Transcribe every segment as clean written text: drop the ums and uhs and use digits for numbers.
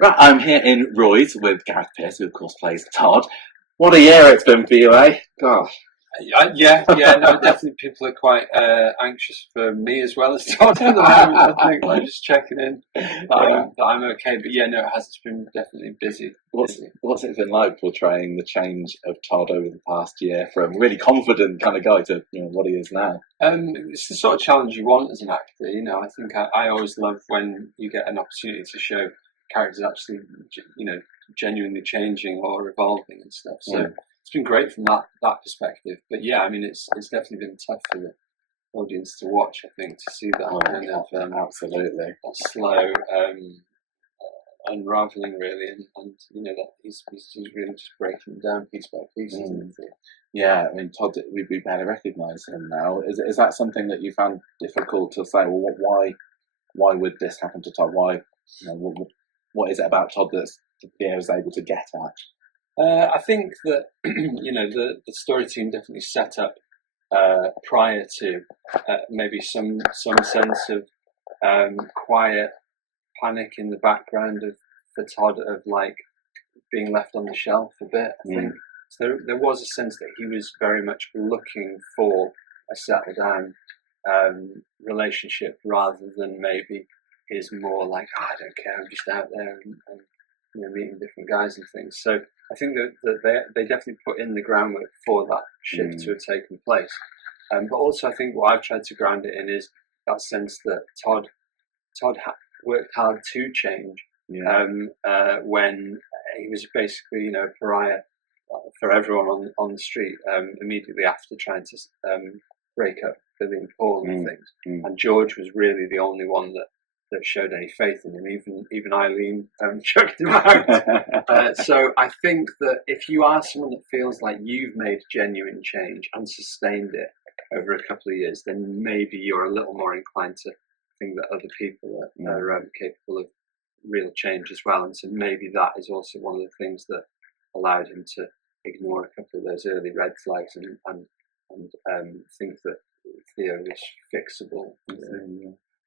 Right, I'm here in Roy's with Gareth Pierce, who of course plays Todd. What a year it's been for you, eh? Gosh. Yeah, no, definitely people are quite anxious for me as well as Todd at the moment. I think I'm just checking in that I'm okay. But yeah, no, it has. It's been definitely busy. What's it been like portraying the change of Todd over the past year from really confident kind of guy to what he is now? It's the sort of challenge you want as an actor. I think I always love when you get an opportunity to show characters actually, genuinely changing or evolving and stuff. So it's been great from that perspective. But yeah, I mean, it's definitely been tough for the audience to watch. I think to see that kind of absolutely that slow unraveling, really, and that he's really just breaking down piece by piece. Isn't it? Yeah, I mean, Todd, we barely recognise him now. Is that something that you found difficult to say? Well, why would this happen to Todd? Why, what is it about Todd that Pierre was able to get at? I think that the story team definitely set up prior to maybe some sense of quiet panic in the background for Todd of like being left on the shelf a bit. I think so. There was a sense that he was very much looking for a settle down relationship rather than maybe his more like I don't care, I'm just out there and meeting different guys and things. So I think that they definitely put in the groundwork for that shift to have taken place. But also I think what I've tried to ground it in is that sense that Todd worked hard to change when he was basically a pariah for everyone on the street immediately after trying to break up Billy and Paul and things. And George was really the only one that showed any faith in him. Even Eileen chucked him out. So I think that if you are someone that feels like you've made genuine change and sustained it over a couple of years, then maybe you're a little more inclined to think that other people are capable of real change as well. And so maybe that is also one of the things that allowed him to ignore a couple of those early red flags and think that Theo was fixable.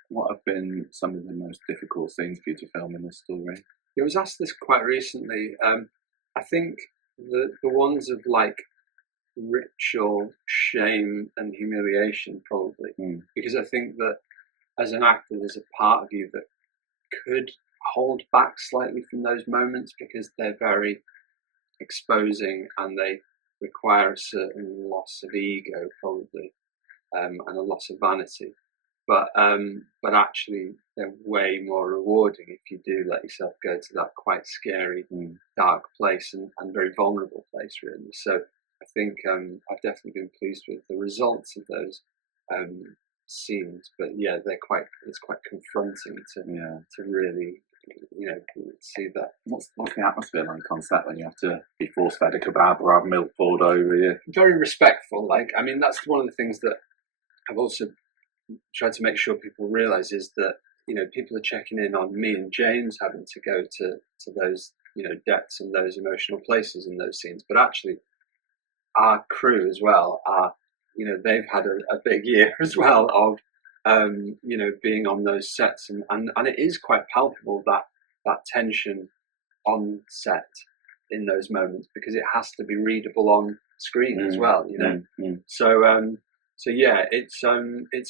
What have been some of the most difficult scenes for you to film in this story? I was asked this quite recently. I think the ones of like ritual shame and humiliation probably, because I think that as an actor there's a part of you that could hold back slightly from those moments because they're very exposing and they require a certain loss of ego probably and a loss of vanity. But actually they're way more rewarding if you do let yourself go to that quite scary, dark place and very vulnerable place, really. So I think I've definitely been pleased with the results of those scenes. But yeah, it's quite confronting to really see that. What's the atmosphere like on set when you have to be force-fed a kebab or have milk poured over you? Very respectful. I mean, that's one of the things that I've also tried to make sure people realise is that people are checking in on me and James having to go to those depths and those emotional places in those scenes, but actually our crew as well are they've had a big year as well of being on those sets and it is quite palpable that tension on set in those moments because it has to be readable on screen as well. So yeah, it's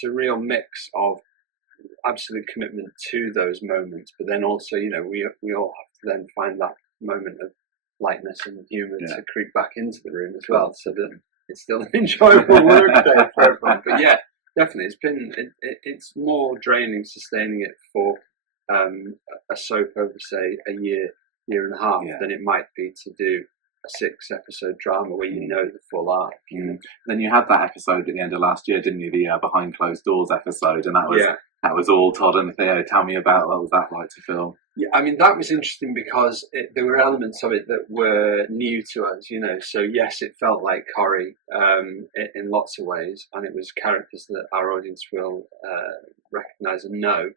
a real mix of absolute commitment to those moments, but then also we all have to then find that moment of lightness and humour to creep back into the room as well, so that it's still an enjoyable work day for everyone. But yeah, definitely, it's more draining sustaining it for a soap over say a year and a half than it might be to do a 6-episode drama where the full arc. Then you had that episode at the end of last year, didn't you? The Behind Closed Doors episode, and that was all Todd and Theo. Tell me about what was that like to film? Yeah, I mean that was interesting because there were elements of it that were new to us. So yes, it felt like Corrie in lots of ways, and it was characters that our audience will recognise and know.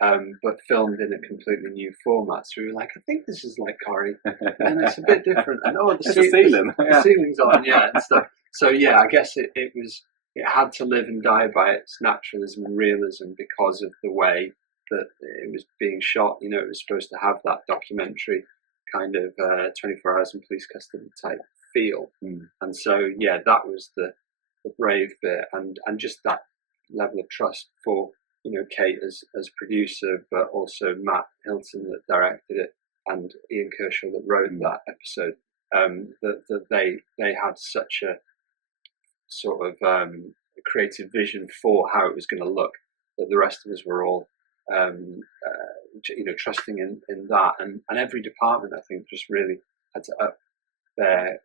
But filmed in a completely new format. So we were like, I think this is like Corrie, and it's a bit different. And the ceiling, the ceiling's on, and stuff. So yeah, I guess it had to live and die by its naturalism and realism because of the way that it was being shot. You know, it was supposed to have that documentary kind of 24 hours in police custody type feel. And so, yeah, that was the brave bit, and just that level of trust for, you know, Kate as producer, but also Matt Hilton that directed it, and Ian Kershaw that wrote that episode. That they had such a sort of creative vision for how it was going to look, that the rest of us were all you know, trusting in that, and every department, I think, just really had to up their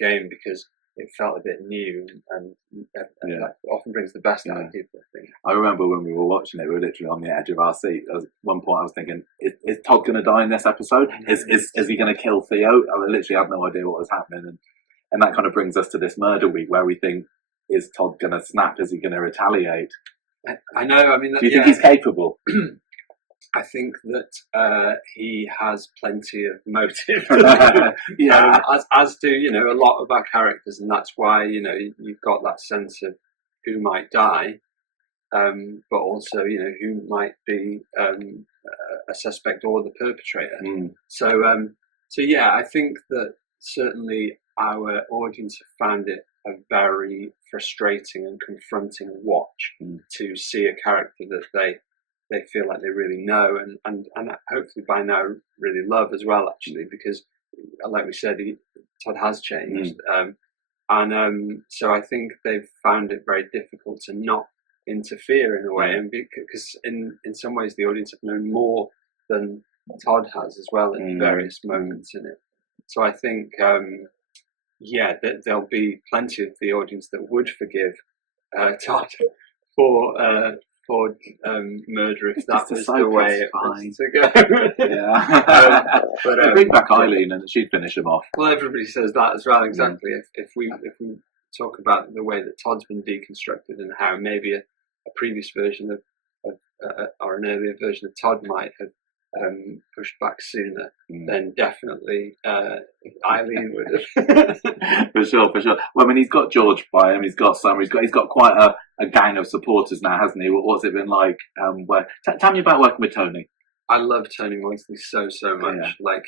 game, because it felt a bit new, and that often brings the best out of people, I think. I remember when we were watching it, we were literally on the edge of our seat. At one point I was thinking, is Todd going to die in this episode? Is he going to kill Theo? I literally had no idea what was happening, and that kind of brings us to this murder week, where we think, is Todd going to snap? Is he going to retaliate? I know, I mean... Do you think he's capable? I think that he has plenty of motive. As do, you know, a lot of our characters, and that's why, you know, you've got that sense of who might die, but also, you know, who might be a suspect or the perpetrator. So yeah, I think that certainly our audience have found it a very frustrating and confronting watch to see a character that they feel like they really know, and hopefully by now really love as well, actually, because like we said, Todd has changed. So I think they've found it very difficult to not interfere in a way, and because in some ways the audience have known more than Todd has as well in various moments in it. So I think that there'll be plenty of the audience that would forgive Todd for murder if that was the way it was to go. But bring back Eileen and she'd finish him off. Well, everybody says that as well. Exactly. If we talk about the way that Todd's been deconstructed, and how maybe a previous version of or an earlier version of Todd might have pushed back sooner, then definitely Eileen would have. for sure. Well, I mean, he's got George by him. He's got Summer. He's got quite a gang of supporters now, hasn't he? What's it been like? Tell me about working with Tony. I love Tony Moisley so much. Yeah. Like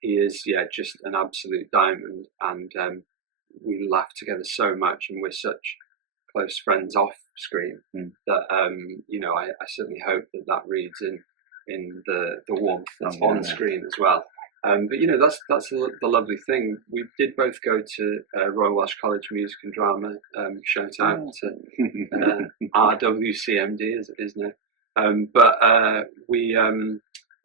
he is, just an absolute diamond, and we laugh together so much, and we're such close friends off screen that I certainly hope that reads in the warmth that's on screen as well. But that's the lovely thing. We did both go to Royal Welsh College Music and Drama. Shout out to RWCMD as it is now. But we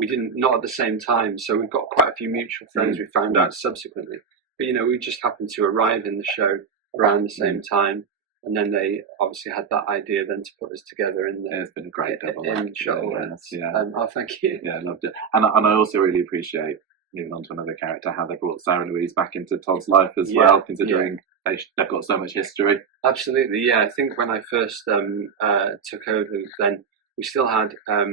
didn't, not at the same time. So we've got quite a few mutual friends we found out subsequently. But we just happened to arrive in the show around the same time. And then they obviously had that idea then to put us together in the it's been a great double in Shuttle. Thank you. Yeah, I loved it. And I also really appreciate, moving on to another character, how they brought Sarah Louise back into Todd's life as well, considering they've got so much history. Absolutely, yeah. I think when I first took over, then we still had a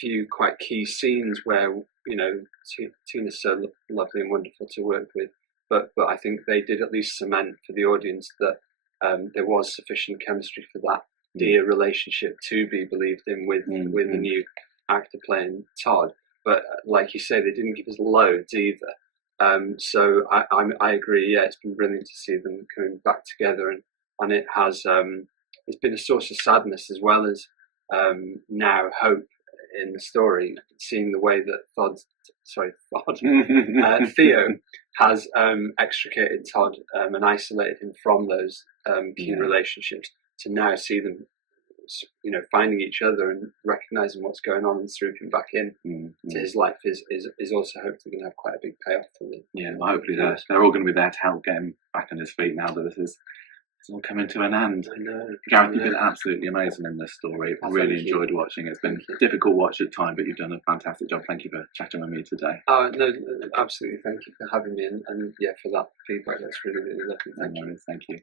few quite key scenes where Tina's so lovely and wonderful to work with, but I think they did at least cement for the audience that there was sufficient chemistry for that dear relationship to be believed in with the new actor playing Todd. But like you say, they didn't give us loads either. So I agree. Yeah, it's been brilliant to see them coming back together, and it has it's been a source of sadness as well as now hope in the story. Seeing the way that Theo has extricated Todd and isolated him from those key relationships, to now see them finding each other and recognizing what's going on and swooping back in to his life is also hopefully going to have quite a big payoff for them. Yeah, well, hopefully they're all going to be there to help get him back on his feet now that it's all coming to an end. I know. Gareth, you've been absolutely amazing in this story. I really enjoyed watching it. It's been a difficult watch at times, but you've done a fantastic job. Thank you for chatting with me today. Oh, no, absolutely. Thank you for having me, and for that feedback. That's really, really lovely. Thank you. Thank you.